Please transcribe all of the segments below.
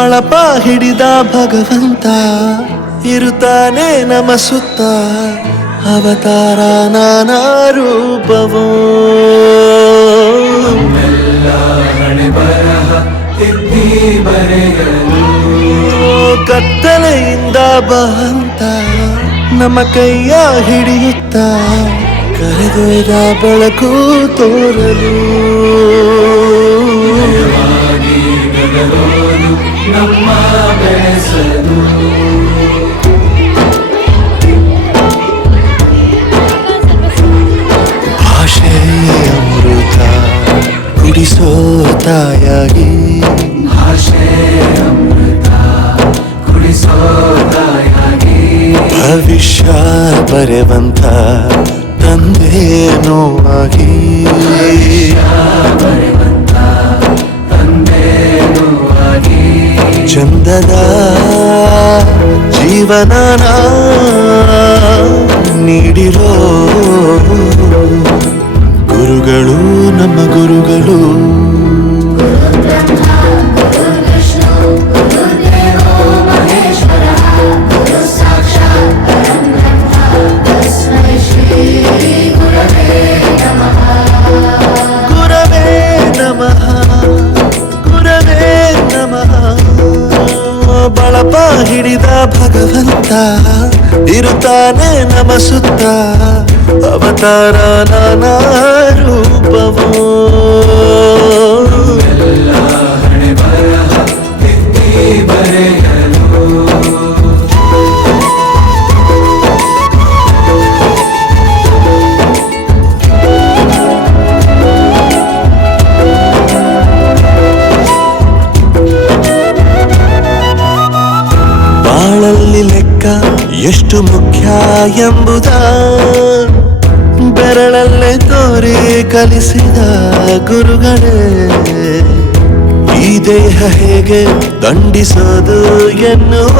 ಬಳಪ ಹಿಡಿದ ಭಗವಂತ ಇರುತ್ತಾನೆ ನಮ ಸುತ್ತ ಅವತಾರ ನಾನಾ ರೂಪವೋ ಕತ್ತಲೆಯಿಂದ ಬಹಂತ ನಮ್ಮ ಕೈಯ ಹಿಡಿಯುತ್ತ ಕರೆದೊಯ್ದ ಬೆಳಕು ತೋರಲು ನಮ್ಮ ಬೆಳೆಸಲು ಭಾಷೆ ಅಮೃತ ಕುಡಿಸೋ ತಾಯಾಗಿ ಭಾಷೆ ಅಮೃತ ಕುಡಿಸೋ ತಾಯಾಗಿ ಭವಿಷ್ಯ ಬರೆವಂತ ತಂದೇನೋ ಆಗಿ ಚಂದದ ಜೀವನ ನೀಡಿರೋ ಗುರುಗಳು ನಮ್ಮ ಗುರುಗಳು ಗುರವೇ ನಮಃ ಗುರವೇ ನಮಃ ಬಳಪ ಹಿಡಿದ ಭಗವಂತ ಇರುತ್ತಾನೆ ನಮ ಸುತ್ತ ಅವತಾರ ನಾನಾ ರೂಪವೋ ಬಾಳಲ್ಲಿ ಲೆಕ್ಕ ಎಷ್ಟು ಮುಖ್ಯ ಎಂಬುದ ಬೆರಳಲ್ಲೇ ತೋರಿ ಕಲಿಸಿದ ಗುರುಗಳೇ ಈ ದೇಹ ಹೇಗೆ ದಂಡಿಸೋದು ಎನ್ನುವ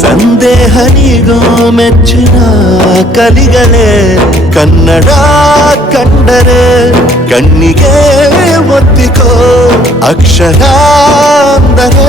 ಸಂದೇಹ ನೀಗೋ ಮೆಚ್ಚಿನ ಕಲಿಗಳೇ ಕನ್ನಡ ಕಂಡರೆ ಕಣ್ಣಿಗೆ ಒತ್ತಿಕೋ ಅಕ್ಷರ ಅಂದರೆ